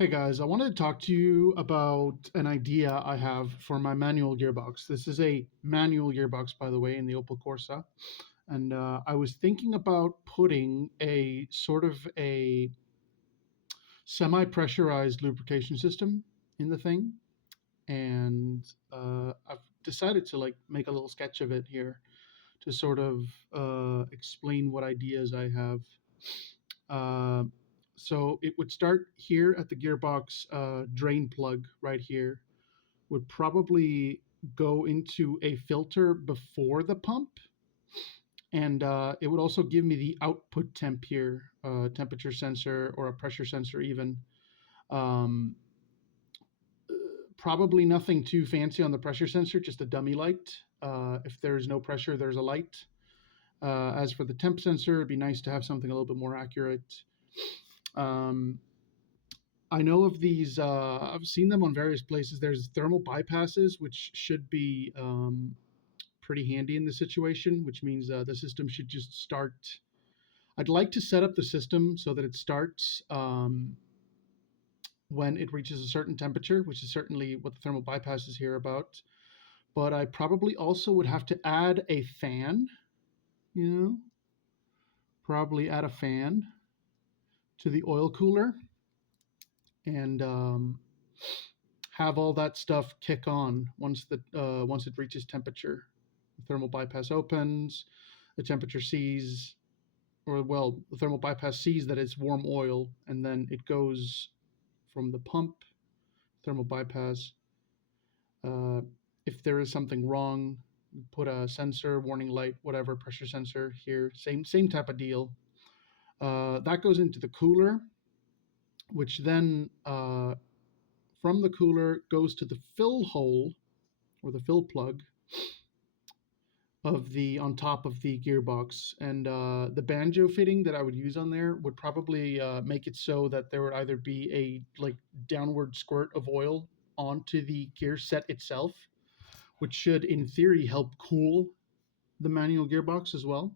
Hey guys, I wanted to talk to you about an idea I have for my manual gearbox. This is a manual gearbox, by the way, in the Opel Corsa. And I was thinking about putting a sort of a semi-pressurized lubrication system in the thing. And I've decided to make a little sketch of it here to sort of explain what ideas I have. Uh, so it would start here at the gearbox drain plug right here, would probably go into a filter before the pump. And it would also give me the output temp here, temperature sensor or a pressure sensor even. Um, Probably nothing too fancy on the pressure sensor, just a dummy light. If there's no pressure, there's a light. As for the temp sensor, it'd be nice to have something a little bit more accurate. Um, I know of these. I've seen them on various places. There's thermal bypasses, which should be pretty handy in this situation. Which means the system should just start. I'd like to set up the system so that it starts when it reaches a certain temperature, which is certainly what the thermal bypass is here about. But I probably also would have to add a fan. You know, probably add a fan to the oil cooler and have all that stuff kick on once it reaches temperature. The thermal bypass opens, the temperature sees, or well, the thermal bypass sees that it's warm oil, and then it goes from the pump, thermal bypass. Uh, if there is something wrong, put a sensor, warning light, whatever, pressure sensor here. Same type of deal. That goes into the cooler, which then from the cooler goes to the fill hole or the fill plug of the on top of the gearbox, and the banjo fitting that I would use on there would probably make it so that there would either be a downward squirt of oil onto the gear set itself, which should in theory help cool the manual gearbox as well.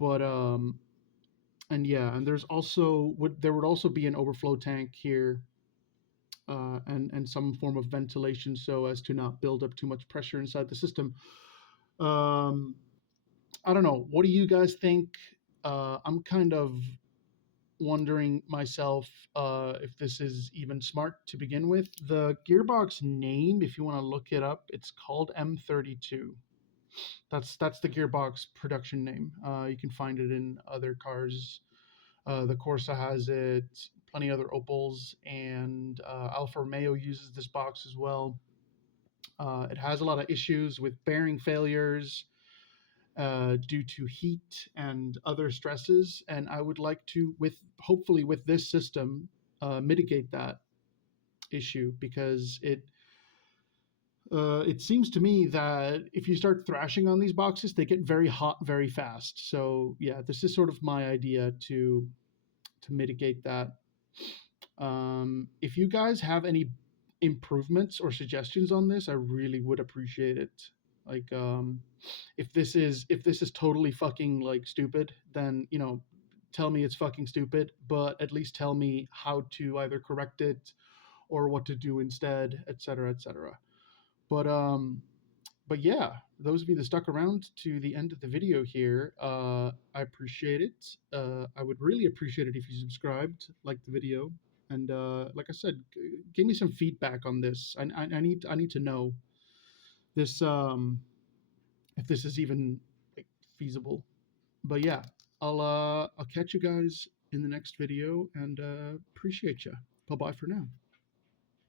But and yeah, and there would also be an overflow tank here, and some form of ventilation so as to not build up too much pressure inside the system. Um, I don't know. What do you guys think? I'm kind of wondering myself if this is even smart to begin with. The gearbox name, if you want to look it up, it's called M32. That's the gearbox production name. You can find it in other cars. The Corsa has it. Plenty other Opels and Alfa Romeo uses this box as well. It has a lot of issues with bearing failures due to heat and other stresses. And I would like to, with hopefully with this system, mitigate that issue because it seems to me that if you start thrashing on these boxes, they get very hot very fast. So yeah, this is sort of my idea to mitigate that. If you guys have any improvements or suggestions on this, I really would appreciate it. Like, if this is totally fucking stupid, then tell me it's fucking stupid. But at least tell me how to either correct it or what to do instead, etc., etc. But but yeah, those of you that stuck around to the end of the video here, I appreciate it. I would really appreciate it if you subscribed, liked the video, and like I said, give me some feedback on this. I need to know this if this is even feasible. But yeah, I'll catch you guys in the next video, and appreciate you. Bye bye for now.